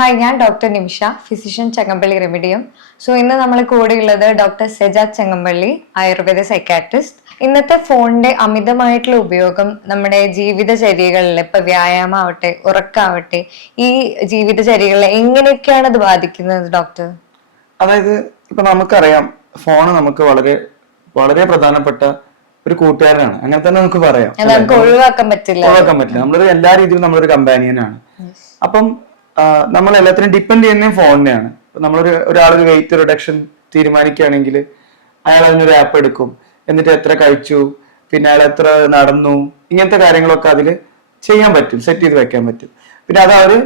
Hi, ഞാൻ doctor നിമിഷ, physician Changampally റെമിഡിയം. So ഇന്ന് നമ്മൾ കൂടെയുള്ളത് ഡോക്ടർ സെജാദ് ചങ്ങമ്പള്ളി, ആയുർവേദ സൈക്കാട്രിസ്റ്റ്. ഇന്നത്തെ ഫോണിന്റെ അമിതമായിട്ടുള്ള ഉപയോഗം നമ്മുടെ ജീവിതചര്യകളിൽ, ഇപ്പൊ വ്യായാമം ആവട്ടെ, ഉറക്കാവട്ടെ, ഈ ജീവിതചര്യകളിൽ എങ്ങനെയൊക്കെയാണ് അത് ബാധിക്കുന്നത് ഡോക്ടർ? അതായത് ഇപ്പൊ നമുക്കറിയാം, ഫോണ് നമുക്ക് വളരെ വളരെ പ്രധാനപ്പെട്ട ഒരു കൂട്ടുകാരനാണ്. അങ്ങനെ തന്നെ നമുക്ക് പറയാം. നമുക്ക് ഒഴിവാക്കാൻ പറ്റില്ല. നമ്മളൊരു എല്ലാ രീതിയിലും നമ്മളൊരു കമ്പാനിയനാണ്. അപ്പം നമ്മൾ എല്ലാത്തിനും ഡിപ്പെൻഡ് ചെയ്യുന്നതും ഫോണിനെയാണ്. നമ്മളൊരു ഒരാളൊരു വെയിറ്റ് റിഡക്ഷൻ തീരുമാനിക്കുകയാണെങ്കിൽ അയാൾ അതിനൊരു ആപ്പ് എടുക്കും, എന്നിട്ട് എത്ര കഴിച്ചു, പിന്നെ അയാൾ എത്ര നടന്നു, ഇങ്ങനത്തെ കാര്യങ്ങളൊക്കെ അതിൽ ചെയ്യാൻ പറ്റും, സെറ്റ് ചെയ്ത് വെക്കാൻ പറ്റും. പിന്നെ അത് അവര്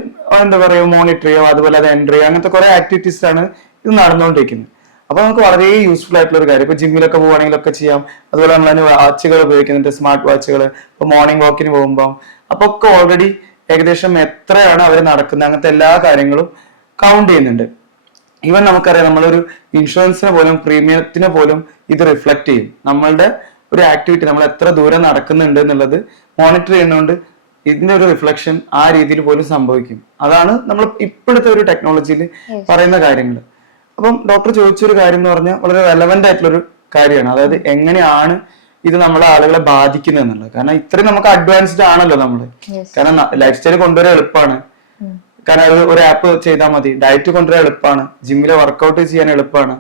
എന്താ പറയുക, മോണിറ്റർ ചെയ്യോ, അതുപോലെ അത് എൻട്രി ചെയ്യോ, അങ്ങനത്തെ കുറെ ആക്ടിവിറ്റീസ് ആണ് ഇത് നടന്നുകൊണ്ടിരിക്കുന്നത്. അപ്പൊ നമുക്ക് വളരെ യൂസ്ഫുൾ ആയിട്ടുള്ള ഒരു കാര്യം. ഇപ്പൊ ജിമ്മിലൊക്കെ പോവുകയാണെങ്കിലൊക്കെ ചെയ്യാം. അതുപോലെ നമ്മൾ വാച്ചുകൾ ഉപയോഗിക്കുന്നുണ്ട്, സ്മാർട്ട് വാച്ചുകൾ. ഇപ്പൊ മോർണിംഗ് വാക്കിന് പോകുമ്പോൾ അപ്പൊ ഒക്കെ ഓൾറെഡി ഏകദേശം എത്രയാണ് അവർ നടക്കുന്നത്, അങ്ങനത്തെ എല്ലാ കാര്യങ്ങളും കൗണ്ട് ചെയ്യുന്നുണ്ട്. ഈവൻ നമുക്കറിയാം, നമ്മളൊരു ഇൻഷുറൻസിന് പോലും, പ്രീമിയത്തിന് പോലും ഇത് റിഫ്ലക്ട് ചെയ്യും. നമ്മളുടെ ഒരു ആക്ടിവിറ്റി, നമ്മൾ എത്ര ദൂരം നടക്കുന്നുണ്ട് എന്നുള്ളത് മോണിറ്റർ ചെയ്യുന്നതുകൊണ്ട് ഇതിന്റെ ഒരു റിഫ്ലക്ഷൻ ആ രീതിയിൽ പോലും സംഭവിക്കും. അതാണ് നമ്മൾ ഇപ്പോഴത്തെ ഒരു ടെക്നോളജിയിൽ പറയുന്ന കാര്യങ്ങൾ. അപ്പം ഡോക്ടർ ചോദിച്ചൊരു കാര്യം എന്ന് പറഞ്ഞാൽ വളരെ റെലവെന്റ് ആയിട്ടുള്ള ഒരു കാര്യമാണ്. അതായത് എങ്ങനെയാണ് ഇത് നമ്മളെ ആളുകളെ ബാധിക്കുന്നത് എന്നുള്ളത്. കാരണം ഇത്രയും നമുക്ക് അഡ്വാൻസ്ഡ് ആണല്ലോ നമ്മള്. കാരണം ലൈഫ് സ്റ്റൈൽ കൊണ്ടുവരാൻ എളുപ്പമാണ്. കാരണം അത് ഒരു ആപ്പ് ചെയ്താൽ മതി. ഡയറ്റ് കൊണ്ടുവരാൻ എളുപ്പമാണ്, ജിമ്മിലെ വർക്കൗട്ട് ചെയ്യാൻ എളുപ്പമാണ്,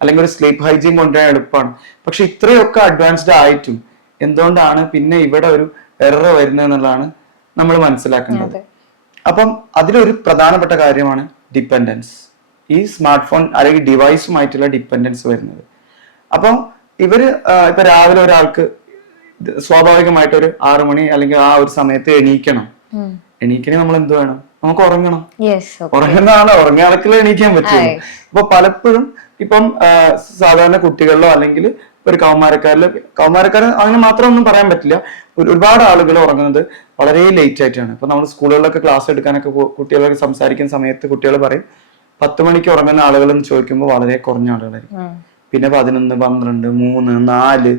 അല്ലെങ്കിൽ ഒരു സ്ലീപ്പ് ഹൈജീൻ കൊണ്ടുവരാൻ എളുപ്പമാണ്. പക്ഷെ ഇത്രയൊക്കെ അഡ്വാൻസ്ഡ് ആയിട്ടും എന്തുകൊണ്ടാണ് പിന്നെ ഇവിടെ ഒരു എറർ വരുന്നത് എന്നുള്ളതാണ് നമ്മൾ മനസ്സിലാക്കേണ്ടത്. അപ്പം അതിലൊരു പ്രധാനപ്പെട്ട കാര്യമാണ് ഡിപ്പെൻഡൻസ്. ഈ സ്മാർട്ട് ഫോൺ അല്ലെങ്കിൽ ഡിവൈസുമായിട്ടുള്ള ഡിപ്പെൻഡൻസ് വരുന്നത്. അപ്പം ഇവര് ഇപ്പൊ രാവിലെ ഒരാൾക്ക് സ്വാഭാവികമായിട്ട് ഒരു 6 മണി അല്ലെങ്കിൽ ആ ഒരു സമയത്ത് എണീക്കണേ നമ്മൾ എന്ത് വേണം? നമുക്ക് ഉറങ്ങണം. ഉറങ്ങുന്നതാണ്, ഉറങ്ങിയാളക്കിൽ എണീക്കാൻ പറ്റുള്ളൂ. അപ്പൊ പലപ്പോഴും ഇപ്പം സാധാരണ കുട്ടികളിലോ അല്ലെങ്കിൽ ഒരു കൗമാരക്കാരൻ അങ്ങനെ മാത്രം ഒന്നും പറയാൻ പറ്റില്ല. ഒരുപാട് ആളുകൾ ഉറങ്ങുന്നത് വളരെ ലേറ്റ് ആയിട്ടാണ്. ഇപ്പൊ നമ്മൾ സ്കൂളുകളിലൊക്കെ ക്ലാസ് എടുക്കാനൊക്കെ കുട്ടികളൊക്കെ സംസാരിക്കുന്ന സമയത്ത് കുട്ടികൾ പറയും 10 മണിക്ക് ഉറങ്ങുന്ന ആളുകൾ എന്ന് ചോദിക്കുമ്പോൾ വളരെ കുറഞ്ഞ ആളുകളായിരിക്കും. പിന്നെ 11, 12, 3, 4,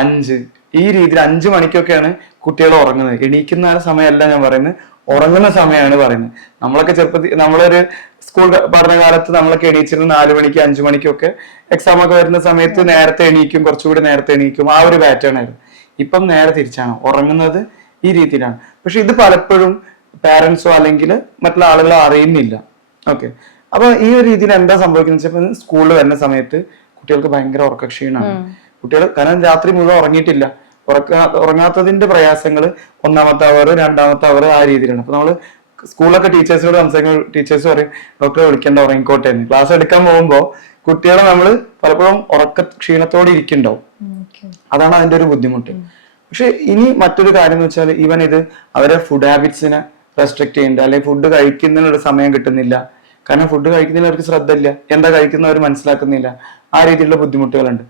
5 ഈ രീതിയിൽ 5 മണിക്കൊക്കെയാണ് കുട്ടികൾ ഉറങ്ങുന്നത്. എണീക്കുന്ന സമയമല്ല ഞാൻ പറയുന്നത്, ഉറങ്ങുന്ന സമയമാണ് പറയുന്നത്. നമ്മളൊക്കെ ചെറുപ്പത്തിൽ നമ്മളൊരു സ്കൂൾ പഠനകാലത്ത് നമ്മളൊക്കെ എണീച്ചിരുന്ന 4 മണിക്ക് 5 മണിക്കൊക്കെ എക്സാം ഒക്കെ വരുന്ന സമയത്ത് നേരത്തെ എണീക്കും, കുറച്ചുകൂടി നേരത്തെ എണീക്കും. ആ ഒരു പാറ്റേൺ ആയിരുന്നു. ഇപ്പം നേരെ തിരിച്ചാണ്, ഉറങ്ങുന്നത് ഈ രീതിയിലാണ്. പക്ഷെ ഇത് പലപ്പോഴും പാരന്റ്സോ അല്ലെങ്കിൽ മറ്റുള്ള ആളുകളോ അറിയുന്നില്ല. ഓക്കെ, അപ്പൊ ഈ ഒരു രീതിയിൽ എന്താ സംഭവിക്കുന്നത് വെച്ചാൽ സ്കൂളിൽ വരുന്ന സമയത്ത് കുട്ടികൾക്ക് ഭയങ്കര ഉറക്കക്ഷീണമാണ്. കുട്ടികൾ കാരണം രാത്രി മുഴുവൻ ഉറങ്ങിയിട്ടില്ല. ഉറങ്ങാത്തതിന്റെ പ്രയാസങ്ങൾ 1ാമത്തെ അവർ 2ാമത്തെ അവർ ആ രീതിയിലാണ്. അപ്പൊ നമ്മള് സ്കൂളിലൊക്കെ ടീച്ചേഴ്സിനോട് സംസാരിക്കുന്ന ടീച്ചേഴ്സ് പറയും ഡോക്ടറെ വിളിക്കേണ്ട, ഉറങ്ങിക്കോട്ടെ എന്ന്. ക്ലാസ് എടുക്കാൻ പോകുമ്പോൾ കുട്ടികളെ നമ്മൾ പലപ്പോഴും ക്ഷീണത്തോടെ ഇരിക്കുന്നുണ്ടാവും. അതാണ് അതിന്റെ ഒരു ബുദ്ധിമുട്ട്. പക്ഷെ ഇനി മറ്റൊരു കാര്യം എന്ന് വെച്ചാൽ ഈവൻ ഇത് അവരെ ഫുഡ് ഹാബിറ്റ്സിനെ റെസ്ട്രിക്ട് ചെയ്യുന്നുണ്ട്, അല്ലെങ്കിൽ ഫുഡ് കഴിക്കുന്നതിനുള്ള സമയം കിട്ടുന്നില്ല. കാരണം ഫുഡ് കഴിക്കുന്നതിൽ അവർക്ക് ശ്രദ്ധ ഇല്ല, എന്താ കഴിക്കുന്നവർ മനസ്സിലാക്കുന്നില്ല. ആ രീതിയിലുള്ള ബുദ്ധിമുട്ടുകളുണ്ട്.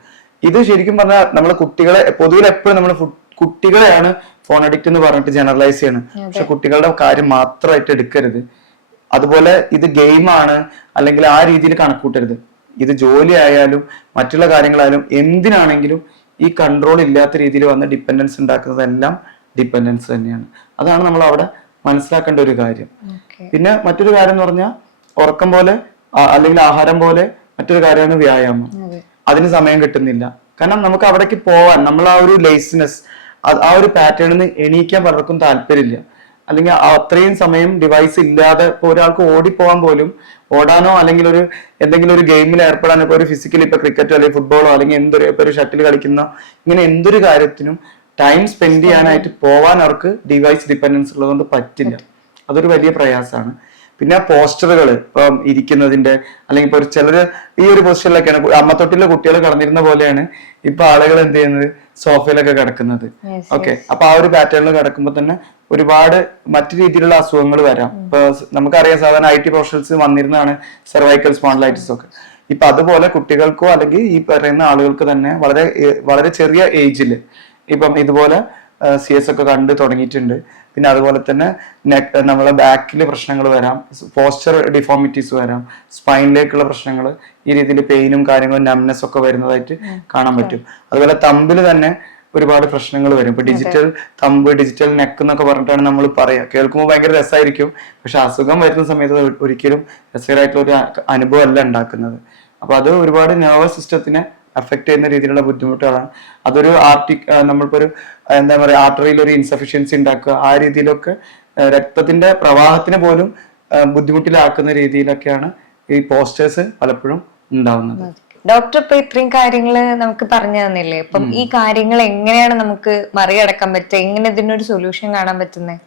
ഇത് ശരിക്കും പറഞ്ഞാൽ നമ്മളെ കുട്ടികളെ പൊതുവിൽ എപ്പോഴും നമ്മൾ കുട്ടികളെയാണ് ഫോൺ അഡിക്റ്റ് എന്ന് പറഞ്ഞിട്ട് ജനറലൈസ് ചെയ്യണം. പക്ഷെ കുട്ടികളുടെ കാര്യം മാത്രമായിട്ട് എടുക്കരുത്. അതുപോലെ ഇത് ഗെയിമാണ് അല്ലെങ്കിൽ ആ രീതിയിൽ കണക്കൂട്ടരുത്. ഇത് ജോലി ആയാലും മറ്റുള്ള കാര്യങ്ങളായാലും എന്തിനാണെങ്കിലും ഈ കൺട്രോൾ ഇല്ലാത്ത രീതിയിൽ വന്ന് ഡിപ്പെൻഡൻസ് ഉണ്ടാക്കുന്നതെല്ലാം ഡിപ്പെൻഡൻസ് തന്നെയാണ്. അതാണ് നമ്മൾ അവിടെ മനസ്സിലാക്കേണ്ട ഒരു കാര്യം. പിന്നെ മറ്റൊരു കാര്യം എന്ന് പറഞ്ഞാൽ ഉറക്കം പോലെ അല്ലെങ്കിൽ ആഹാരം പോലെ മറ്റൊരു കാര്യമാണ് വ്യായാമം. അതിന് സമയം കിട്ടുന്നില്ല. കാരണം നമുക്ക് അവിടേക്ക് പോവാൻ നമ്മൾ ആ ഒരു ലേസിനെസ്, ആ ഒരു പാറ്റേണിൽ നിന്ന് എണീക്കാൻ പലർക്കും താല്പര്യമില്ല. അല്ലെങ്കിൽ അത്രയും സമയം ഡിവൈസ് ഇല്ലാതെ ഇപ്പൊ ഒരാൾക്ക് ഓടിപ്പോവാൻ പോലും, ഓടാനോ അല്ലെങ്കിൽ എന്തെങ്കിലും ഒരു ഗെയിമിൽ ഏർപ്പെടാനോ, ഇപ്പൊ ഒരു ഫിസിക്കലി ഇപ്പൊ ക്രിക്കറ്റോ അല്ലെങ്കിൽ ഫുട്ബോളോ അല്ലെങ്കിൽ ഇപ്പൊ ഒരു ഷട്ടിൽ കളിക്കുന്ന ഇങ്ങനെ എന്തൊരു കാര്യത്തിനും ടൈം സ്പെൻഡ് ചെയ്യാനായിട്ട് പോവാൻ അവർക്ക് ഡിവൈസ് ഡിപ്പെൻഡൻസ് ഉള്ളതുകൊണ്ട് പറ്റില്ല. അതൊരു വലിയ പ്രയാസമാണ്. പിന്നെ പോസ്റ്ററുകൾ, ഇപ്പം ഇരിക്കുന്നതിന്റെ അല്ലെങ്കിൽ ഇപ്പൊ ചിലര് ഈ ഒരു പൊസിഷനിലൊക്കെയാണ്, അമ്മത്തൊട്ടിലെ കുട്ടികൾ കിടന്നിരുന്ന പോലെയാണ് ഇപ്പൊ ആളുകൾ എന്ത് ചെയ്യുന്നത്, സോഫയിലൊക്കെ കിടക്കുന്നത്. ഓക്കെ, അപ്പൊ ആ ഒരു പാറ്റേണിൽ കിടക്കുമ്പോൾ തന്നെ ഒരുപാട് മറ്റു രീതിയിലുള്ള അസുഖങ്ങൾ വരാം. ഇപ്പൊ നമുക്കറിയാം, സാധാരണ IT പ്രൊഫഷണൽസ് വന്നിരുന്നതാണ് സെർവൈക്കൽ സ്പോണ്ടിലൈറ്റിസ് ഒക്കെ. ഇപ്പൊ അതുപോലെ കുട്ടികൾക്കോ അല്ലെങ്കിൽ ഈ പറയുന്ന ആളുകൾക്ക് തന്നെ വളരെ വളരെ ചെറിയ ഏജിൽ ഇപ്പം ഇതുപോലെ CS ഒക്കെ കണ്ടു തുടങ്ങിയിട്ടുണ്ട്. പിന്നെ അതുപോലെ തന്നെ നമ്മളെ ബാക്കിൽ പ്രശ്നങ്ങൾ വരാം, പോസ്ചർ ഡിഫോമിറ്റീസ് വരാം, സ്പൈനിലേക്കുള്ള പ്രശ്നങ്ങൾ, ഈ രീതിയിൽ പെയിനും കാര്യങ്ങളും നംനെസ് ഒക്കെ വരുന്നതായിട്ട് കാണാൻ പറ്റും. അതുപോലെ തമ്പിൽ തന്നെ ഒരുപാട് പ്രശ്നങ്ങൾ വരും. ഇപ്പൊ ഡിജിറ്റൽ തമ്പ്, ഡിജിറ്റൽ നെക്ക് എന്നൊക്കെ പറഞ്ഞിട്ടാണ് നമ്മൾ പറയുക. കേൾക്കുമ്പോൾ ഭയങ്കര രസമായിരിക്കും, പക്ഷെ അസുഖം വരുന്ന സമയത്ത് ഒരിക്കലും രസകരമായിട്ടുള്ള ഒരു അനുഭവം അല്ല ഉണ്ടാക്കുന്നത്. അപ്പൊ അത് ഒരുപാട് നെർവസ് സിസ്റ്റത്തിനെ അഫക്ട് ചെയ്യുന്ന രീതിയിലുള്ള ബുദ്ധിമുട്ടുകളാണ്. അതൊരു നമ്മളിപ്പോ ഒരു എന്താ പറയുക, ആർട്ടറിയിൽ ഒരു ഇൻസഫിഷ്യൻസി ഉണ്ടാക്കുക, ആ രീതിയിലൊക്കെ രക്തത്തിന്റെ പ്രവാഹത്തിന് പോലും ബുദ്ധിമുട്ടിലാക്കുന്ന രീതിയിലൊക്കെയാണ് ഈ പോസ്റ്റേഴ്സ് പലപ്പോഴും ഉണ്ടാവുന്നത്. ഡോക്ടർ ഇപ്പൊ ഇത്രയും കാര്യങ്ങൾ നമുക്ക് പറഞ്ഞു തന്നില്ലേ, അപ്പം ഈ കാര്യങ്ങൾ എങ്ങനെയാണ് നമുക്ക് മറികടക്കാൻ പറ്റുക, എങ്ങനെ ഇതിനൊരു സൊല്യൂഷൻ കാണാൻ പറ്റുന്നത്?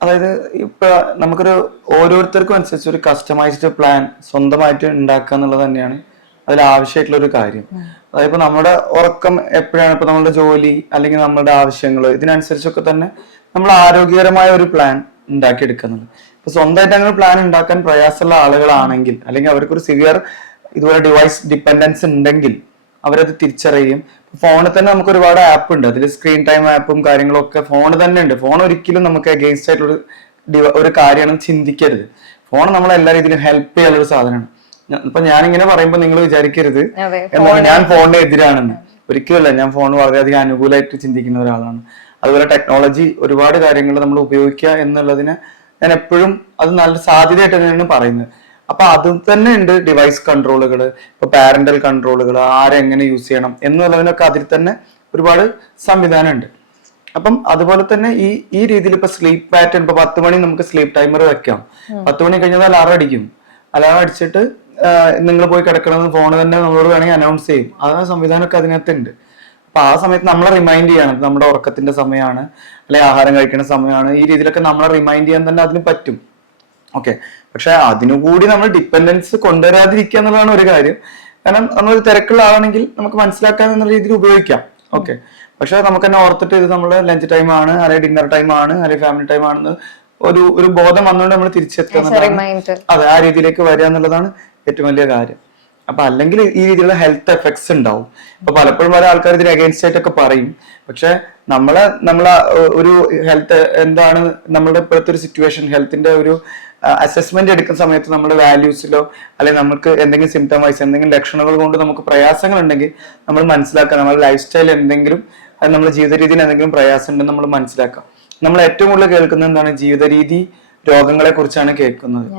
അതായത് ഇപ്പൊ നമുക്കൊരു ഓരോരുത്തർക്കും അനുസരിച്ച് ഒരു കസ്റ്റമൈസ്ഡ് പ്ലാൻ സ്വന്തമായിട്ട് ഉണ്ടാക്കുക എന്നുള്ളത് തന്നെയാണ് അതിൽ ആവശ്യമായിട്ടുള്ള ഒരു കാര്യം. അതായത് ഇപ്പൊ നമ്മുടെ ഉറക്കം എപ്പോഴാണ്, ഇപ്പൊ നമ്മുടെ ജോലി അല്ലെങ്കിൽ നമ്മളുടെ ആവശ്യങ്ങൾ, ഇതിനനുസരിച്ചൊക്കെ തന്നെ നമ്മൾ ആരോഗ്യകരമായ ഒരു പ്ലാൻ ഉണ്ടാക്കിയെടുക്കുന്നത്. ഇപ്പൊ സ്വന്തമായിട്ട് അങ്ങനെ പ്ലാൻ ഉണ്ടാക്കാൻ പ്രയാസമുള്ള ആളുകളാണെങ്കിൽ, അല്ലെങ്കിൽ അവർക്കൊരു സിവിയർ ഇതുപോലെ ഡിവൈസ് ഡിപ്പെൻഡൻസ് ഉണ്ടെങ്കിൽ അവരത് തിരിച്ചറിയും. ഫോണിൽ തന്നെ നമുക്ക് ഒരുപാട് ആപ്പ് ഉണ്ട്, അതിൽ സ്ക്രീൻ ടൈം ആപ്പും കാര്യങ്ങളും ഒക്കെ ഫോണിൽ തന്നെ ഉണ്ട്. ഫോൺ ഒരിക്കലും നമുക്ക് അഗെയിൻസ്റ്റ് ആയിട്ടുള്ള ഒരു കാര്യമാണ് ചിന്തിക്കരുത്. ഫോൺ നമ്മളെ എല്ലാ രീതിയിലും ഹെൽപ്പ് ചെയ്യാനുള്ള ഒരു സാധനമാണ്. ഇപ്പൊ ഞാനിങ്ങനെ പറയുമ്പോൾ നിങ്ങൾ വിചാരിക്കരുത് എന്നാൽ ഞാൻ ഫോണിന് എതിരാണെന്ന്. ഒരിക്കലല്ല, ഞാൻ ഫോൺ വളരെയധികം അനുകൂലമായിട്ട് ചിന്തിക്കുന്ന ഒരാളാണ്. അതുപോലെ ടെക്നോളജി ഒരുപാട് കാര്യങ്ങൾ നമ്മൾ ഉപയോഗിക്കുക എന്നുള്ളതിന് ഞാൻ എപ്പോഴും അത് നല്ല സാധ്യതയായിട്ട് തന്നെയാണ് പറയുന്നത്. അപ്പൊ അത് തന്നെ ഉണ്ട് ഡിവൈസ് കൺട്രോളുകൾ, ഇപ്പൊ പാരന്റൽ കൺട്രോളുകൾ, ആരെങ്ങനെ യൂസ് ചെയ്യണം എന്നുള്ളതിനൊക്കെ അതിൽ തന്നെ ഒരുപാട് സംവിധാനം ഉണ്ട്. അപ്പം അതുപോലെ തന്നെ ഈ രീതിയിൽ ഇപ്പൊ സ്ലീപ്പ് പാറ്റേൺ, ഇപ്പൊ 10 മണി നമുക്ക് സ്ലീപ്പ് ടൈമർ വെക്കാം. 10 മണി കഴിഞ്ഞാൽ അലാറം അടിക്കും. അലാറം അടിച്ചിട്ട് നിങ്ങൾ പോയി കിടക്കണമെന്ന് ഫോണ് തന്നെ നമ്മളോട് വേണമെങ്കിൽ അനൗൺസ് ചെയ്യും. ആ സംവിധാനമൊക്കെ അതിനകത്തുണ്ട്. അപ്പൊ ആ സമയത്ത് നമ്മളെ റിമൈൻഡ് ചെയ്യണം, നമ്മുടെ ഉറക്കത്തിന്റെ സമയമാണ്, അല്ലെങ്കിൽ ആഹാരം കഴിക്കുന്ന സമയമാണ്. ഈ രീതിയിലൊക്കെ നമ്മളെ റിമൈൻഡ് ചെയ്യാൻ തന്നെ അതിന് പറ്റും. ഓക്കെ, പക്ഷെ അതിനുകൂടി നമ്മൾ ഡിപ്പെൻഡൻസ് കൊണ്ടുവരാതിരിക്കുക എന്നുള്ളതാണ് ഒരു കാര്യം. കാരണം നമ്മൾ തിരക്കുള്ള ആളാണെങ്കിൽ നമുക്ക് മനസ്സിലാക്കാൻ എന്നുള്ള രീതിയിൽ ഉപയോഗിക്കാം. ഓക്കെ, പക്ഷെ നമുക്ക് തന്നെ ഓർത്തിട്ട് ഇത് നമ്മുടെ ലഞ്ച് ടൈം ആണ്, അല്ലെങ്കിൽ ഡിന്നർ ടൈം ആണ്, അല്ലെങ്കിൽ ഫാമിലി ടൈം ആണെന്ന് ഒരു ബോധം വന്നുകൊണ്ട് നമ്മൾ തിരിച്ചെത്തുക, അതെ, ആ രീതിയിലേക്ക് വരിക എന്നുള്ളതാണ് ഏറ്റവും വലിയ കാര്യം. അപ്പൊ അല്ലെങ്കിൽ ഈ രീതിയിലുള്ള ഹെൽത്ത് എഫക്ട്സ് ഉണ്ടാവും. ഇപ്പൊ പലപ്പോഴും പല ആൾക്കാർ ഇതിന് അഗേൻസ്റ്റ് ആയിട്ടൊക്കെ പറയും. പക്ഷെ നമ്മളെ ഒരു ഹെൽത്ത് എന്താണ്, നമ്മുടെ ഇപ്പോഴത്തെ ഒരു സിറ്റുവേഷൻ, ഹെൽത്തിന്റെ ഒരു അസസ്മെന്റ് എടുക്കുന്ന സമയത്ത് നമ്മുടെ വാല്യൂസിലോ അല്ലെങ്കിൽ നമുക്ക് എന്തെങ്കിലും സിംറ്റം വൈസ് എന്തെങ്കിലും ലക്ഷണങ്ങൾ കൊണ്ട് നമുക്ക് പ്രയാസങ്ങൾ ഉണ്ടെങ്കിൽ നമ്മൾ മനസ്സിലാക്കുക. നമ്മുടെ ലൈഫ് സ്റ്റൈൽ എന്തെങ്കിലും, അത് നമ്മുടെ ജീവിത രീതിയിൽ എന്തെങ്കിലും പ്രയാസം ഉണ്ടെന്ന് നമ്മൾ മനസ്സിലാക്കാം. നമ്മൾ ഏറ്റവും കൂടുതൽ കേൾക്കുന്നത് എന്താണ്, ജീവിത രീതി രോഗങ്ങളെ കുറിച്ചാണ് കേൾക്കുന്നത്.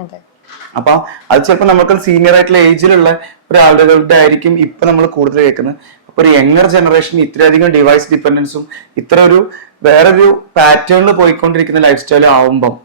അപ്പൊ അത് ചിലപ്പോൾ നമുക്ക് സീനിയർ ആയിട്ടുള്ള ഏജിലുള്ള ഒരാളുകളുടെ ആയിരിക്കും ഇപ്പൊ നമ്മൾ കൂടുതൽ കേൾക്കുന്നത്. അപ്പൊ ഒരു യങ്ങർ ജനറേഷൻ ഇത്രയധികം ഡിവൈസ് ഡിപ്പെൻഡൻസും ഇത്ര ഒരു വേറൊരു പാറ്റേണിൽ പോയിക്കൊണ്ടിരിക്കുന്ന ലൈഫ് സ്റ്റൈൽ ആവുമ്പം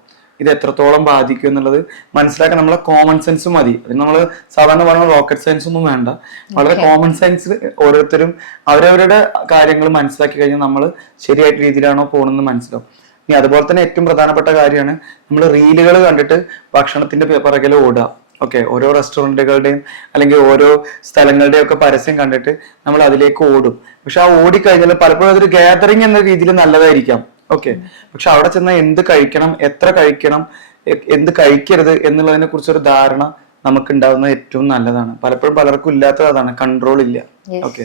ഇത് എത്രത്തോളം ബാധിക്കും എന്നുള്ളത് മനസ്സിലാക്കാൻ നമ്മളെ കോമൺ സെൻസ് മതി. അത് നമ്മൾ സാധാരണ പറയുന്ന റോക്കറ്റ് സയൻസ് ഒന്നും വേണ്ട, വളരെ കോമൺ സെൻസ് ഓരോരുത്തരും അവരവരുടെ കാര്യങ്ങൾ മനസ്സിലാക്കി കഴിഞ്ഞാൽ നമ്മൾ ശരിയായിട്ട് രീതിയിലാണോ പോകണമെന്ന് മനസ്സിലാവും. ഇനി അതുപോലെ തന്നെ ഏറ്റവും പ്രധാനപ്പെട്ട കാര്യമാണ് നമ്മൾ റീലുകൾ കണ്ടിട്ട് ഭക്ഷണത്തിന്റെ പിറകിൽ ഓടുക. ഓക്കെ, ഓരോ റെസ്റ്റോറൻറ്റുകളുടെയും അല്ലെങ്കിൽ ഓരോ സ്ഥലങ്ങളുടെയും ഒക്കെ പരസ്യം കണ്ടിട്ട് നമ്മൾ അതിലേക്ക് ഓടും. പക്ഷെ ആ ഓടിക്കഴിഞ്ഞാൽ പലപ്പോഴും അതൊരു ഗാദറിങ് എന്ന രീതിയിൽ നല്ലതായിരിക്കാം. ഓക്കെ, പക്ഷെ അവിടെ ചെന്നാൽ എന്ത് കഴിക്കണം, എത്ര കഴിക്കണം, എന്ത് കഴിക്കരുത് എന്നുള്ളതിനെ കുറിച്ചൊരു ധാരണ നമുക്ക് ഉണ്ടാവുന്നത് ഏറ്റവും നല്ലതാണ്. പലപ്പോഴും പലർക്കും ഇല്ലാത്തത് അതാണ്, കൺട്രോൾ ഇല്ല. ഓക്കെ,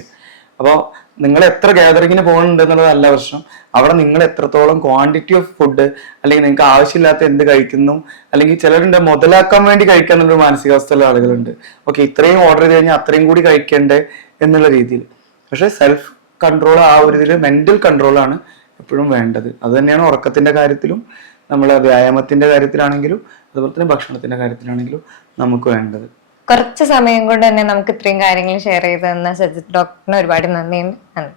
അപ്പോൾ നിങ്ങൾ എത്ര ഗാദറിങ്ങിന് പോകുന്നുണ്ട് എന്നുള്ളതല്ല പ്രശ്നം, അവിടെ നിങ്ങൾ എത്രത്തോളം ക്വാണ്ടിറ്റി ഓഫ് ഫുഡ്, അല്ലെങ്കിൽ നിങ്ങൾക്ക് ആവശ്യമില്ലാത്ത എന്ത് കഴിക്കുന്നു, അല്ലെങ്കിൽ ചിലരുണ്ട് മുതലാക്കാൻ വേണ്ടി കഴിക്കാൻ എന്നുള്ളൊരു മാനസികാവസ്ഥയുള്ള ആളുകളുണ്ട്. ഓക്കെ, ഇത്രയും ഓർഡർ ചെയ്ത് കഴിഞ്ഞാൽ അത്രയും കൂടി കഴിക്കണ്ടേ എന്നുള്ള രീതിയിൽ. പക്ഷെ സെൽഫ് കൺട്രോൾ, ആ ഒരു ഇതിൽ മെന്റൽ കൺട്രോളാണ് എപ്പോഴും വേണ്ടത്. അത് തന്നെയാണ് ഉറക്കത്തിന്റെ കാര്യത്തിലും, നമ്മളെ വ്യായാമത്തിന്റെ കാര്യത്തിലാണെങ്കിലും, അതുപോലെ തന്നെ ഭക്ഷണത്തിന്റെ കാര്യത്തിലാണെങ്കിലും നമുക്ക് വേണ്ടത്. കുറച്ച് സമയം കൊണ്ട് തന്നെ നമുക്ക് ഇത്രയും കാര്യങ്ങൾ ഷെയർ ചെയ്ത് തന്ന സജിത് ഡോക്ടറിന് ഒരുപാട് നന്ദിയുണ്ട്.